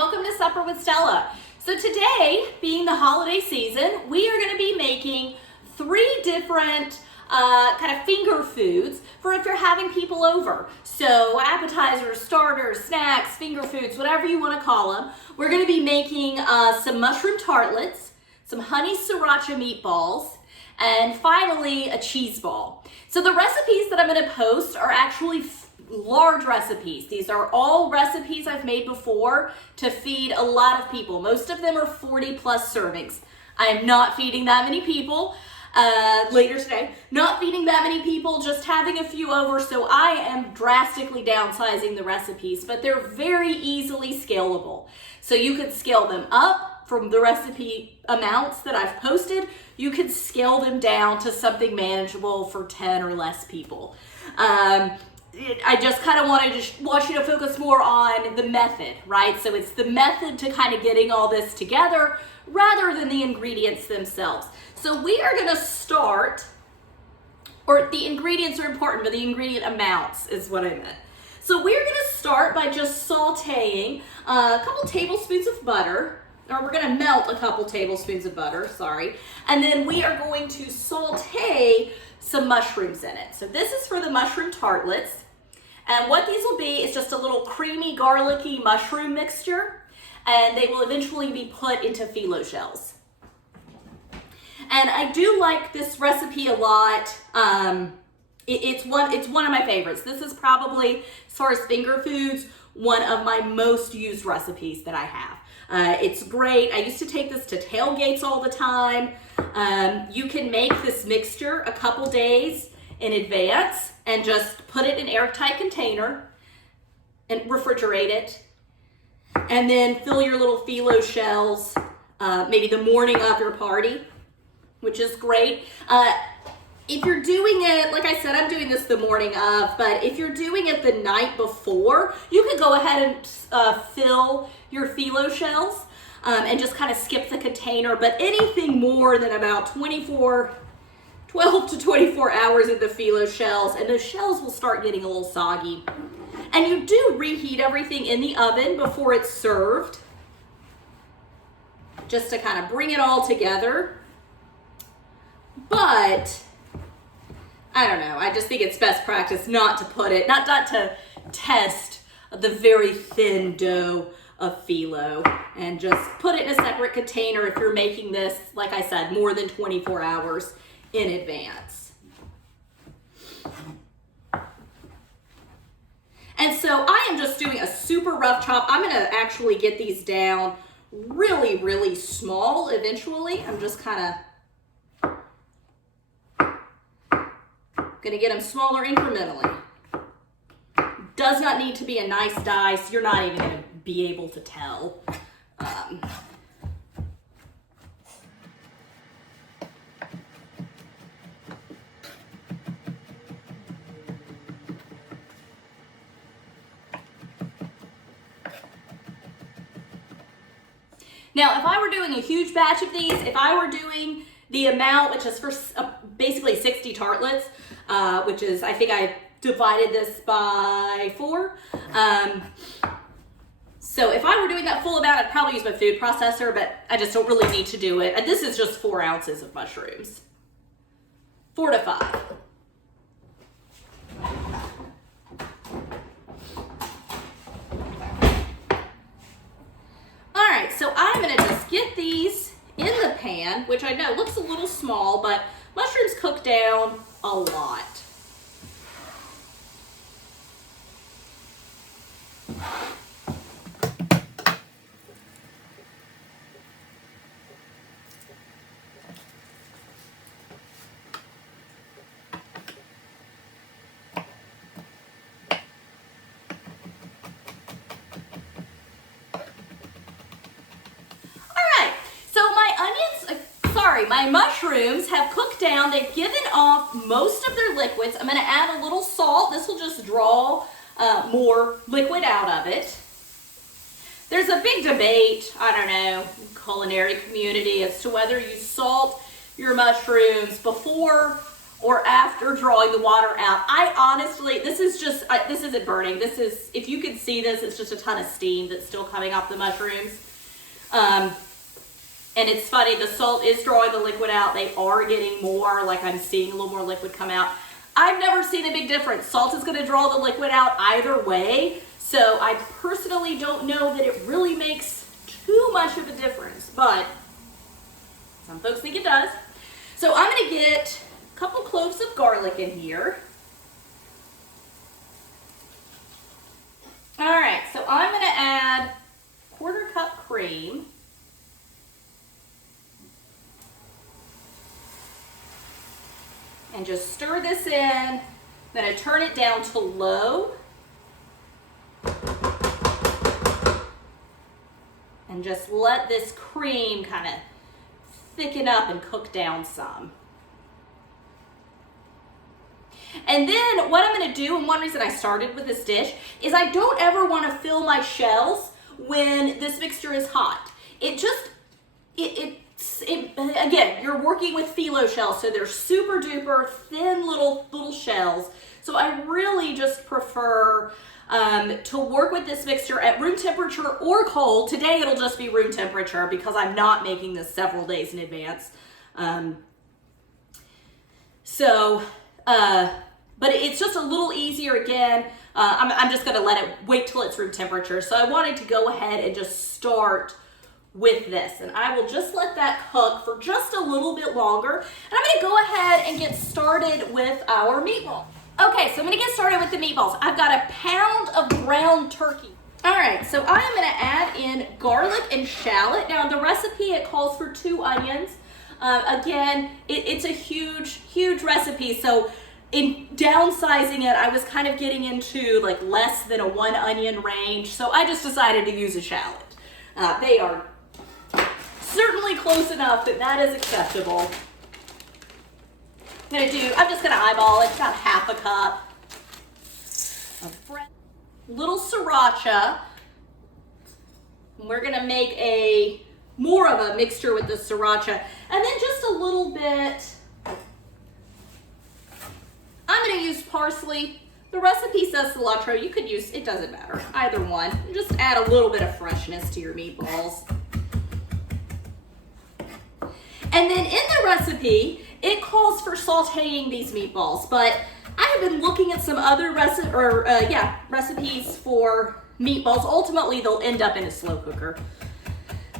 welcome to Supper with Stella. So today, being the holiday season, we are going to be making 3 different kind of finger foods for if you're having people over. So appetizers, starters, snacks, finger foods, whatever you want to call them. We're going to be making some mushroom tartlets, some honey sriracha meatballs, and finally a cheeseball. So the recipes that I'm going to post are actually large recipes. These are all recipes I've made before to feed a lot of people. Most of them are 40 plus servings. I am not feeding that many people later today. Not feeding that many people, just having a few over, so I am drastically downsizing the recipes, but they're very easily scalable. So you could scale them up from the recipe amounts that I've posted. You could scale them down to something manageable for 10 or less people. I just kind of want you to focus more on the method, right? So it's the method to kind of getting all this together rather than the ingredients themselves. So we are going to start, or the ingredients are important, but the ingredient amounts is what I meant. So we're going to start by just sauteing a couple tablespoons of butter, or we're going to melt a couple tablespoons of butter, sorry. And then we are going to saute some mushrooms in it. So this is for the mushroom tartlets. And what these will be is just a little creamy, garlicky mushroom mixture. And they will eventually be put into phyllo shells. And I do like this recipe a lot. It's one of my favorites. This is probably, as far as finger foods, one of my most used recipes that I have. It's great. I used to take this to tailgates all the time. You can make this mixture a couple days in advance and just put it in an airtight container and refrigerate it. And then fill your little phyllo shells maybe the morning of your party, which is great. If you're doing it, like I said, I'm doing this the morning of, but if you're doing it the night before, you could go ahead and fill your phyllo shells and just kind of skip the container. But anything more than about 12 to 24 hours in the phyllo shells, and those shells will start getting a little soggy. And you do reheat everything in the oven before it's served, just to kind of bring it all together. But I don't know, I just think it's best practice not to put it, not to test the very thin dough of phyllo, and just put it in a separate container if you're making this, like I said, more than 24 hours in advance. And so I am just doing a super rough chop. I'm going to actually get these down really, really small eventually. I'm just kind of going to get them smaller incrementally. Does not need to be a nice dice. You're not even going to be able to tell. Now, if I were doing a huge batch of these, if I were doing the amount, which is for basically 60 tartlets, which is, I think I divided this by 4. So if I were doing that full amount, I'd probably use my food processor, but I just don't really need to do it. And this is just 4 ounces of mushrooms. 4 to 5. Alright, so I'm going to just get these in the pan, which I know looks a little small, but mushrooms cook down a lot. My mushrooms have cooked down. They've given off most of their liquids. I'm going to add a little salt. This will just draw more liquid out of it. There's a big debate, I don't know, culinary community as to whether you salt your mushrooms before or after drawing the water out. I honestly, this isn't burning. This is, if you can see this, it's just a ton of steam that's still coming off the mushrooms. And it's funny, the salt is drawing the liquid out. They are getting more, like I'm seeing a little more liquid come out. I've never seen a big difference. Salt is gonna draw the liquid out either way. So I personally don't know that it really makes too much of a difference, but some folks think it does. So I'm gonna get a couple cloves of garlic in here. All right, so I'm gonna add 1/4 cup cream. And just stir this in. Then I turn it down to low. And just let this cream kind of thicken up and cook down some. And then what I'm gonna do, and one reason I started with this dish, is I don't ever wanna fill my shells when this mixture is hot. Again, you're working with phyllo shells, so they're super duper thin little shells. So I really just prefer to work with this mixture at room temperature or cold. Today it'll just be room temperature because I'm not making this several days in advance. But it's just a little easier again. I'm just gonna let it wait till it's room temperature. So I wanted to go ahead and just start with this, and I will just let that cook for just a little bit longer. And I'm gonna go ahead and get started with our meatball. Okay, so I'm gonna get started with the meatballs. I've got a pound of ground turkey. All right, so I am gonna add in garlic and shallot. Now in the recipe, it calls for 2 onions. Again, it's a huge recipe. So in downsizing it, I was kind of getting into like less than a 1 onion range. So I just decided to use a shallot. They are certainly close enough that that is acceptable. I'm just gonna eyeball it, about 1/2 cup of little sriracha. We're gonna make more of a mixture with the sriracha, and then just a little bit, I'm gonna use parsley. The recipe says cilantro. You could use, it doesn't matter, either one. Just add a little bit of freshness to your meatballs. And then in the recipe, it calls for sauteing these meatballs, but I have been looking at some other recipes for meatballs. Ultimately, they'll end up in a slow cooker,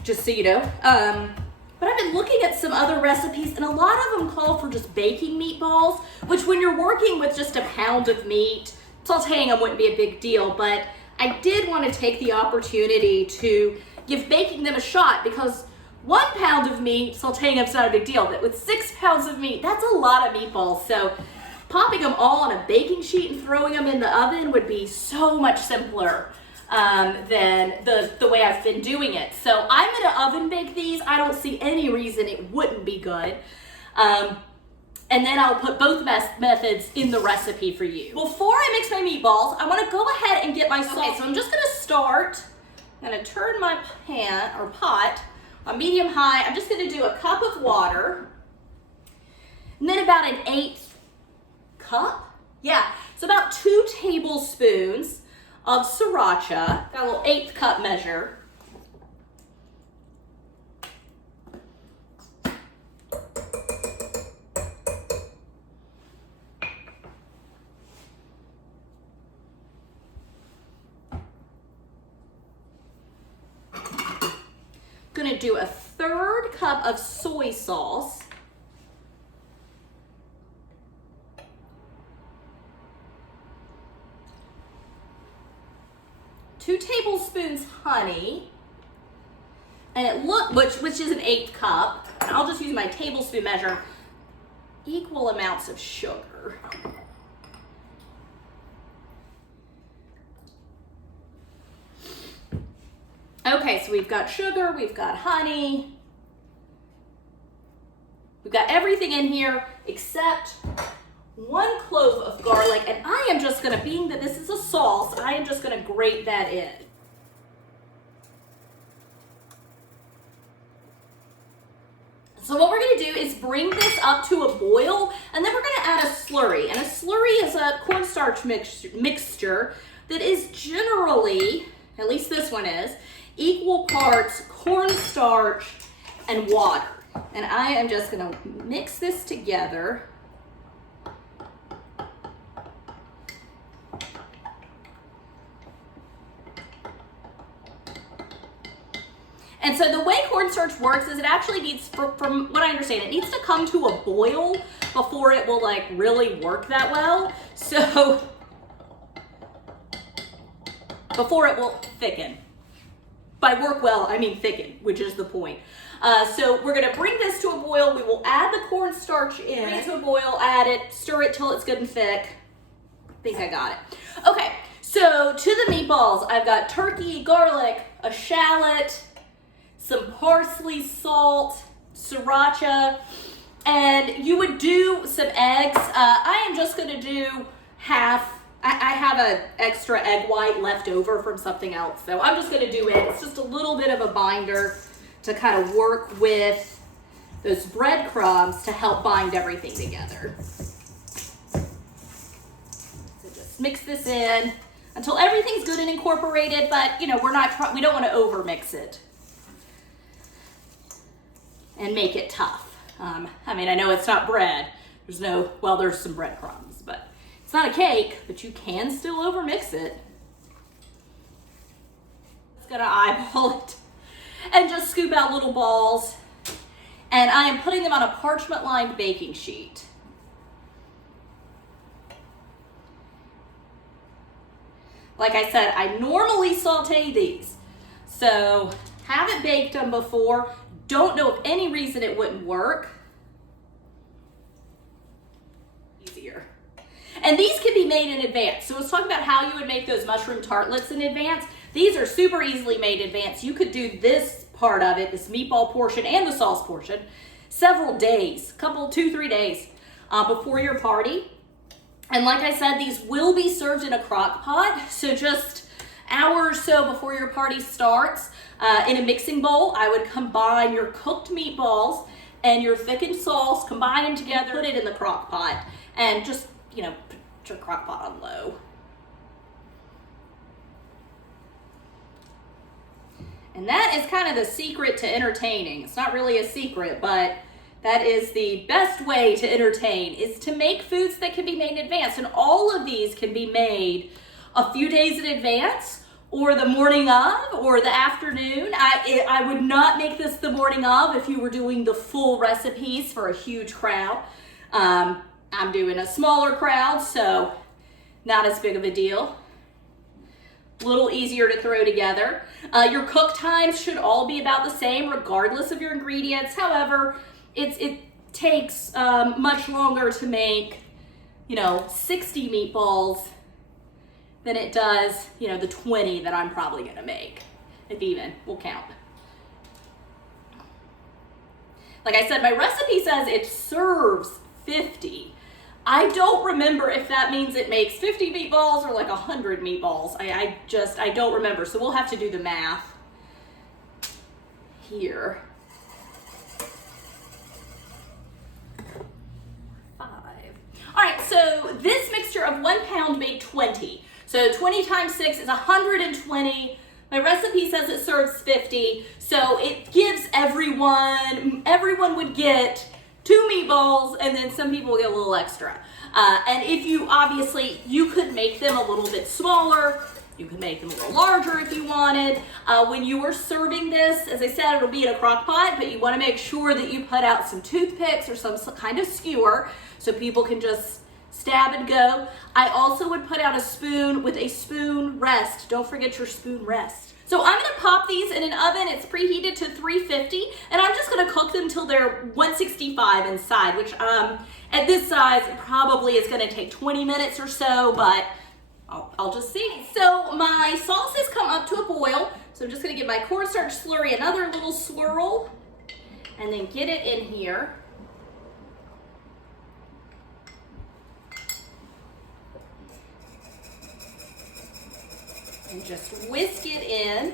just so you know. But I've been looking at some other recipes, and a lot of them call for just baking meatballs, which when you're working with just a pound of meat, sauteing them wouldn't be a big deal, but I did want to take the opportunity to give baking them a shot, because 1 pound of meat, sauteing them's not a big deal, but with 6 pounds of meat, that's a lot of meatballs. So popping them all on a baking sheet and throwing them in the oven would be so much simpler than the way I've been doing it. So I'm gonna oven bake these. I don't see any reason it wouldn't be good. And then I'll put both methods in the recipe for you. Before I mix my meatballs, I wanna go ahead and get my salt. Okay, so I'm just gonna start, I'm gonna turn my pan or pot on medium high. I'm just gonna do a cup of water, and then about an 1/8 cup. Yeah, so about 2 tablespoons of sriracha, got a little 1/8 cup measure. Gonna do a 1/3 cup of soy sauce. 2 tablespoons honey, and which is an 1/8 cup, and I'll just use my tablespoon measure, equal amounts of sugar. Okay, so we've got sugar, we've got honey, we've got everything in here except 1 clove of garlic, and I am just gonna, being that this is a sauce, I am just gonna grate that in. So what we're gonna do is bring this up to a boil, and then we're gonna add a slurry. And a slurry is a cornstarch mixture that is generally, at least this one is, equal parts cornstarch and water. And I am just gonna mix this together. And so the way cornstarch works is it actually needs, from what I understand, it needs to come to a boil before it will like really work that well. So, before it will thicken. By work well, I mean thicken, which is the point. So we're gonna bring this to a boil. We will add the cornstarch in. Bring it to a boil, add it, stir it till it's good and thick. I think I got it. Okay, so to the meatballs, I've got turkey, garlic, a shallot, some parsley, salt, sriracha, and you would do some eggs. I am just gonna do half. I have an extra egg white left over from something else, so I'm just gonna do it. It's just a little bit of a binder to kind of work with those breadcrumbs to help bind everything together. So just mix this in until everything's good and incorporated, but you know, we don't want to over mix it and make it tough. I mean, I know it's not bread. There's some breadcrumbs, but it's not a cake, but you can still over mix it. Just gonna eyeball it and just scoop out little balls. And I am putting them on a parchment lined baking sheet. Like I said, I normally saute these. So haven't baked them before. Don't know of any reason it wouldn't work. Easier. And these can be made in advance. So let's talk about how you would make those mushroom tartlets in advance. These are super easily made in advance. You could do this part of it, this meatball portion and the sauce portion, several days, 2-3 days before your party. And like I said, these will be served in a crock pot. So just hour or so before your party starts, in a mixing bowl, I would combine your cooked meatballs and your thickened sauce, combine them together, put it in the crock pot, and just, you know, put your crock pot on low. And that is kind of the secret to entertaining. It's not really a secret, but that is the best way to entertain, is to make foods that can be made in advance. And all of these can be made a few days in advance, or the morning of, or the afternoon. I would not make this the morning of if you were doing the full recipes for a huge crowd. I'm doing a smaller crowd, so not as big of a deal. A little easier to throw together. Your cook times should all be about the same, regardless of your ingredients. However, it takes much longer to make, 60 meatballs than it does, the 20 that I'm probably gonna make, if even, we'll count. Like I said, my recipe says it serves 50. I don't remember if that means it makes 50 meatballs or like 100 meatballs. I don't remember, so we'll have to do the math here. 5. All right, so this mixture of 1 pound made 20. So 20 times 6 is 120. My recipe says it serves 50. So it gives everyone would get 2 meatballs, and then some people get a little extra. And if you could make them a little bit smaller. You could make them a little larger if you wanted. When you are serving this, as I said, it'll be in a crock pot, but you want to make sure that you put out some toothpicks or some kind of skewer so people can just stab and go. I also would put out a spoon with a spoon rest. Don't forget your spoon rest. So I'm gonna pop these in an oven. It's preheated to 350, and I'm just gonna cook them till they're 165 inside, which at this size probably is gonna take 20 minutes or so, but I'll just see. So my sauce has come up to a boil, so I'm just gonna give my cornstarch slurry another little swirl, and then get it in here. And just whisk it in.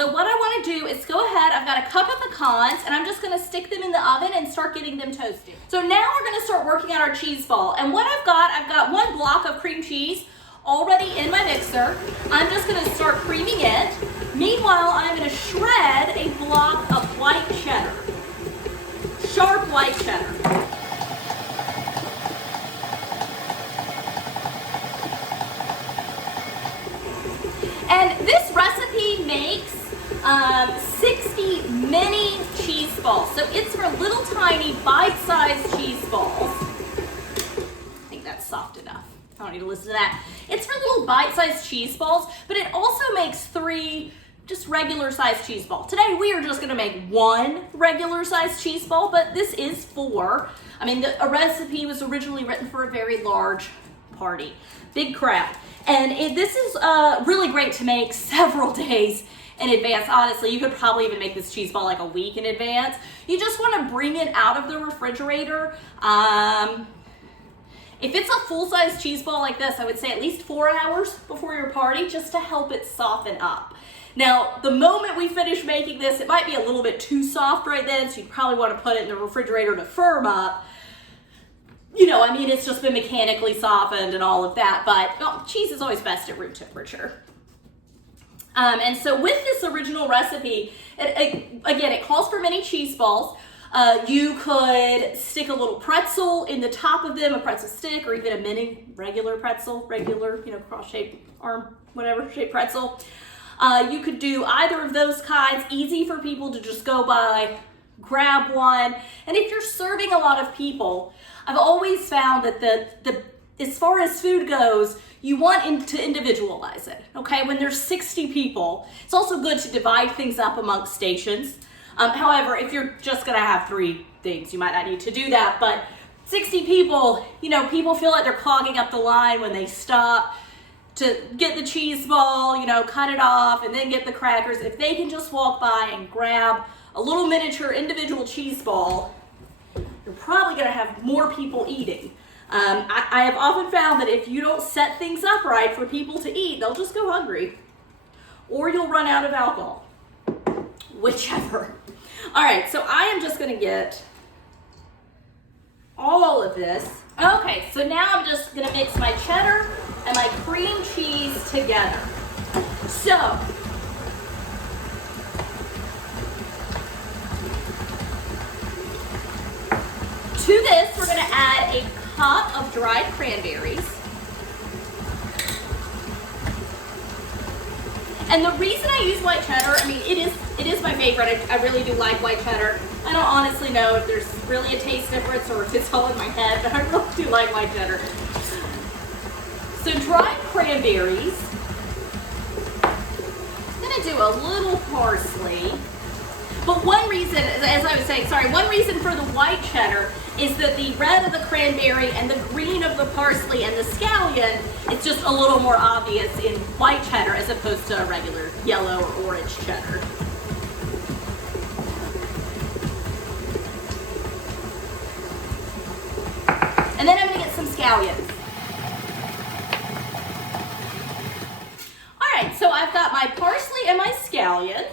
So what I want to do is go ahead, I've got a cup of pecans, and I'm just going to stick them in the oven and start getting them toasted. So now we're going to start working on our cheese ball. And what I've got 1 block of cream cheese already in my mixer. I'm just going to start creaming it. Meanwhile, I'm going to shred a block of white cheddar. Sharp white cheddar. And this recipe makes 60 mini cheese balls. So it's for little tiny bite-sized cheese balls. I think that's soft enough. I don't need to listen to that. It's for little bite-sized cheese balls, but it also makes 3 just regular-sized cheese balls. Today we are just gonna make 1 regular-sized cheese ball, but this is 4. I mean, a recipe was originally written for a very large party, big crowd. And this is really great to make several days in advance. Honestly, you could probably even make this cheese ball like a week in advance. You just want to bring it out of the refrigerator. If it's a full-size cheese ball like this, I would say at least 4 hours before your party, just to help it soften up. Now, the moment we finish making this, it might be a little bit too soft right then, so you probably want to put it in the refrigerator to firm up. You know, I mean, it's just been mechanically softened and all of that, but cheese is always best at room temperature. And so with this original recipe, again, it calls for mini cheese balls. You could stick a little pretzel in the top of them, a pretzel stick, or even a mini regular pretzel, cross-shaped arm, whatever shaped pretzel. You could do either of those kinds, easy for people to just go by, grab one. And if you're serving a lot of people, I've always found that as far as food goes, you want to individualize it, okay? When there's 60 people, it's also good to divide things up amongst stations. However, if you're just gonna have 3 things, you might not need to do that, but 60 people, people feel like they're clogging up the line when they stop to get the cheese ball, cut it off, and then get the crackers. If they can just walk by and grab a little miniature individual cheese ball, you're probably gonna have more people eating. I have often found that if you don't set things up right for people to eat, they'll just go hungry, or you'll run out of alcohol, whichever. All right, so I am just gonna get all of this. Okay, so now I'm just gonna mix my cheddar and my cream cheese together. So, to this, we're gonna add a cup of dried cranberries. And the reason I use white cheddar, I mean, it is my favorite. I really do like white cheddar. I don't honestly know if there's really a taste difference or if it's all in my head, but I really do like white cheddar. So dried cranberries. I'm gonna do a little parsley. But one reason, as I was saying, one reason for the white cheddar is that the red of the cranberry and the green of the parsley and the scallion, it's just a little more obvious in white cheddar as opposed to a regular yellow or orange cheddar. And then I'm gonna get some scallions. All right, so I've got my parsley and my scallion.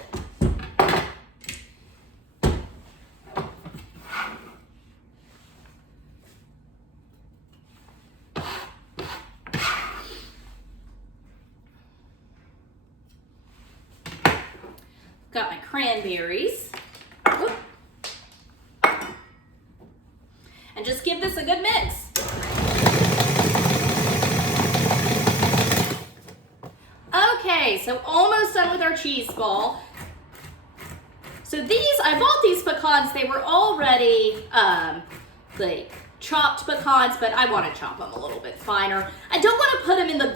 Got my cranberries. Whoop. And just give this a good mix. Okay, so almost done with our cheese ball. So I bought these pecans, they were already like chopped pecans, but I want to chop them a little bit finer. I don't want to put them in the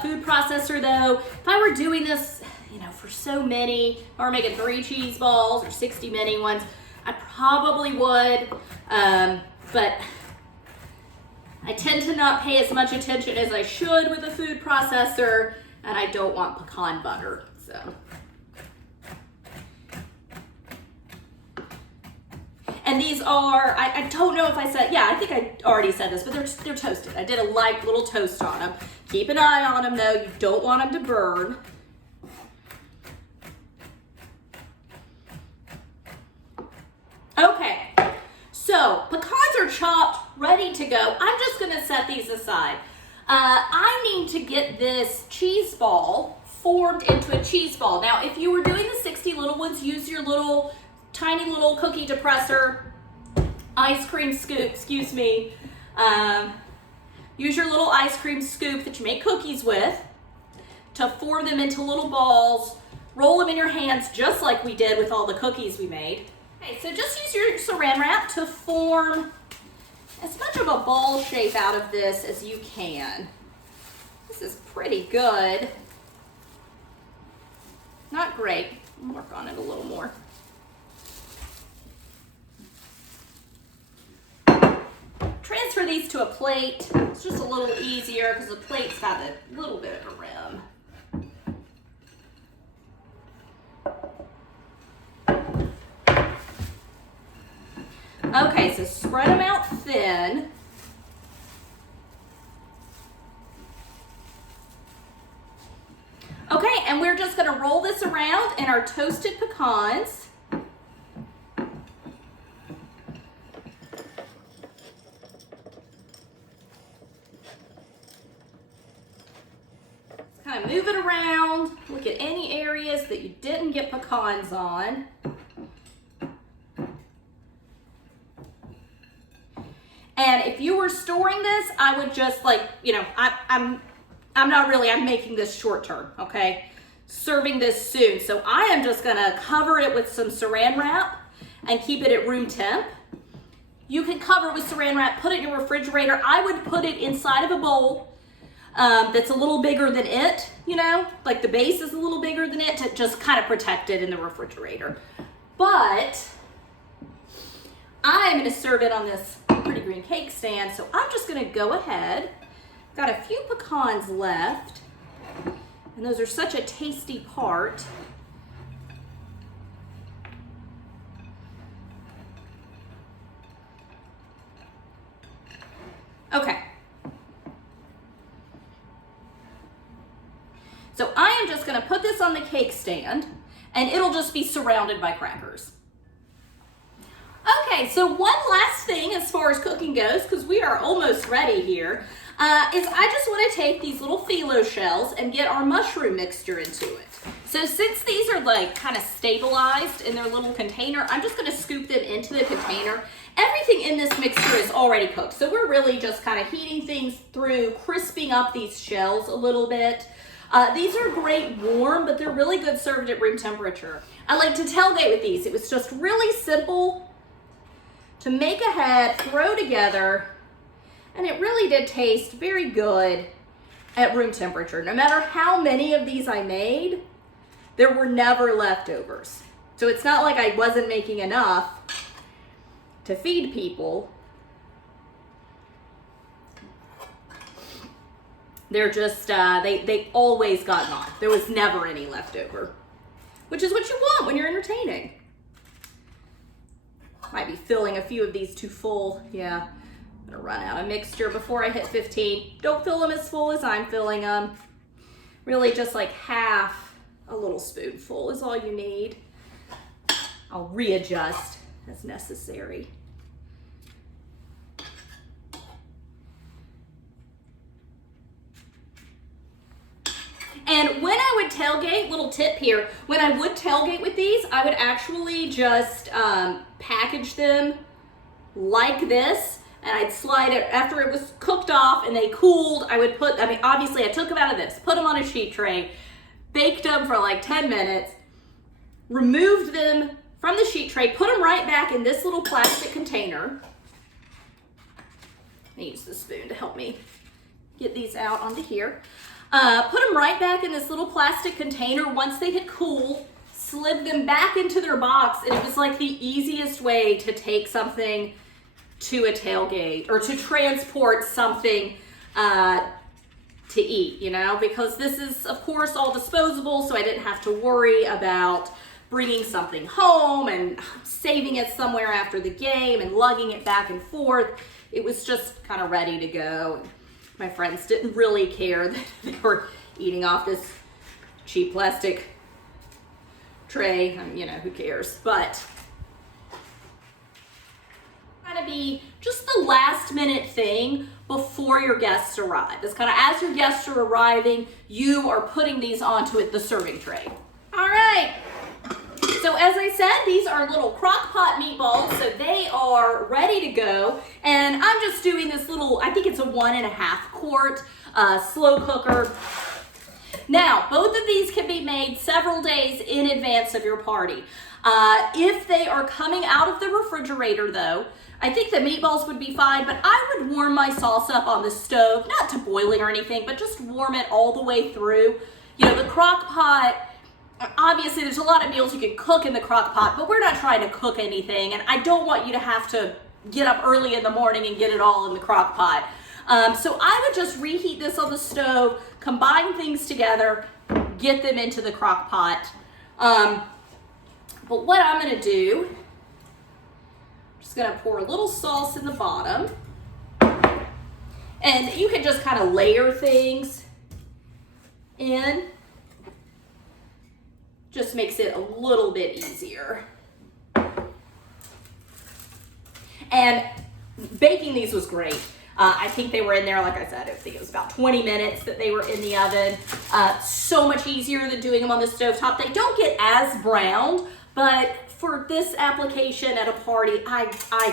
food processor though. If I were doing this, for so many, or making 3 cheese balls or 60 mini ones, I probably would, but I tend to not pay as much attention as I should with a food processor, and I don't want pecan butter, so. And these are, I don't know if I said, yeah, I think I already said this, but they're toasted. I did a light little toast on them. Keep an eye on them though, you don't want them to burn. Okay, so pecans are chopped, ready to go. I'm just gonna set these aside. I need to get this cheese ball formed into a cheese ball. Now, if you were doing the 60 little ones, use your little, tiny little cookie depressor, ice cream scoop, excuse me. Use your little ice cream scoop that you make cookies with to form them into little balls. Roll them in your hands just like we did with all the cookies we made. Okay, so just use your saran wrap to form as much of a ball shape out of this as you can. This is pretty good. Not great. I'll work on it a little more. Transfer these to a plate. It's just a little easier because the plate's got a little bit of a rim. Okay, so spread them out thin. Okay, and we're just gonna roll this around in our toasted pecans. Kind of move it around, look at any areas that you didn't get pecans on. And if you were storing this, I would just like, you know, I'm making this short term, okay? Serving this soon. So I am just gonna cover it with some saran wrap and keep it at room temp. You can cover it with saran wrap, put it in your refrigerator. I would put it inside of a bowl that's a little bigger than it, you know, like the base is a little bigger than it to just kind of protect it in the refrigerator. But I'm gonna serve it on this pretty green cake stand, so I'm just gonna go ahead. Got a few pecans left, and those are such a tasty part. Okay. So I am just gonna put this on the cake stand, and it'll just be surrounded by crackers. Okay, so one last thing as far as cooking goes, because we are almost ready here, is I just want to take these little phyllo shells and get our mushroom mixture into it. So since these are like kind of stabilized in their little container, I'm just going to scoop them into the container. Everything in this mixture is already cooked, so we're really just kind of heating things through, crisping up these shells a little bit. These are great warm, but they're really good served at room temperature. I like to tailgate with these. It was just really simple to make ahead, throw together, and it really did taste very good at room temperature. No matter how many of these I made, there were never leftovers. So it's not like I wasn't making enough to feed people. They're just, they always got on. There was never any leftover, which is what you want when you're entertaining. Might be filling a few of these too full. Yeah, I'm gonna run out of mixture before I hit 15. Don't fill them as full as I'm filling them. Really just like half a little spoonful is all you need. I'll readjust as necessary. And when I would tailgate, little tip here, when I would tailgate with these, I would actually just package them like this, and I'd slide it after it was cooked off and they cooled. I would put, I mean, obviously I took them out of this, put them on a sheet tray, baked them for like 10 minutes, removed them from the sheet tray, put them right back in this little plastic container. I use the spoon to help me get these out onto here. Put them right back in this little plastic container once they had cooled, slid them back into their box, and it was like the easiest way to take something to a tailgate or to transport something to eat, you know, because this is of course all disposable, so I didn't have to worry about bringing something home and saving it somewhere after the game and lugging it back and forth. It was just kind of ready to go. My friends didn't really care that they were eating off this cheap plastic tray. You know, who cares? But kind of be just the last minute thing before your guests arrive. It's kind of as your guests are arriving, you are putting these onto the serving tray. All right. So as I said, these are little crock pot meatballs, so they are ready to go. And I'm just doing this little, I think it's a 1.5 quart slow cooker. Now, both of these can be made several days in advance of your party. If they are coming out of the refrigerator though, I think the meatballs would be fine, but I would warm my sauce up on the stove, not to boiling or anything, but just warm it all the way through. You know, the crock pot, obviously there's a lot of meals you can cook in the crock pot, but we're not trying to cook anything, and I don't want you to have to get up early in the morning and get it all in the crock pot. So I would just reheat this on the stove, combine things together, get them into the crock pot. But what I'm gonna do, I'm just gonna pour a little sauce in the bottom. And you can just kind of layer things in. Just makes it a little bit easier. And baking these was great. I think they were in there, like I said, I think it was about 20 minutes that they were in the oven. So much easier than doing them on the stovetop. They don't get as browned, but for this application at a party, I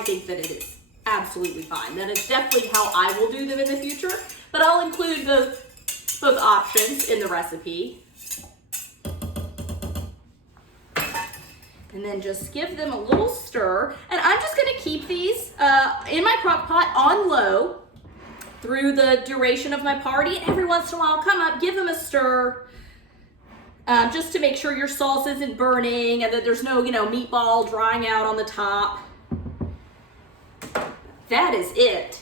think that it is absolutely fine. That is definitely how I will do them in the future, but I'll include both options in the recipe. And then just give them a little stir. And I'm just gonna keep these in my crock pot on low through the duration of my party. And every once in a while, come up, give them a stir, just to make sure your sauce isn't burning and that there's no, meatball drying out on the top. That is it.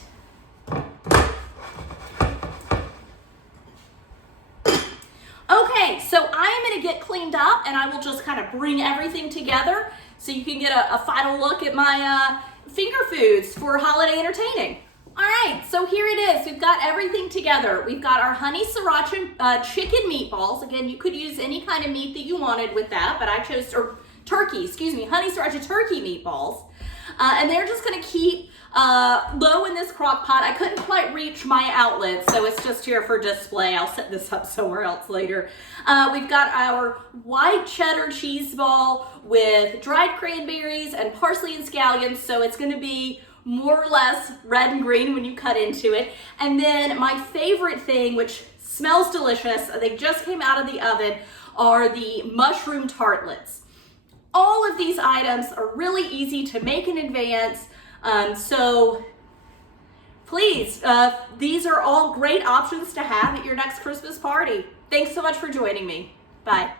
Okay, so I am gonna get cleaned up and I will just kind of bring everything together so you can get a final look at my finger foods for holiday entertaining. All right, so here it is. We've got everything together. We've got our honey sriracha chicken meatballs. Again, you could use any kind of meat that you wanted with that, but I chose, or turkey, excuse me, honey sriracha turkey meatballs. And they're just gonna keep low in this crock pot. I couldn't quite reach my outlet, so it's just here for display. I'll set this up somewhere else later. We've got our white cheddar cheese ball with dried cranberries and parsley and scallions, so it's gonna be more or less red and green when you cut into it. And then my favorite thing, which smells delicious, they just came out of the oven, are the mushroom tartlets. All of these items are really easy to make in advance, so please, these are all great options to have at your next Christmas party. Thanks so much for joining me. Bye.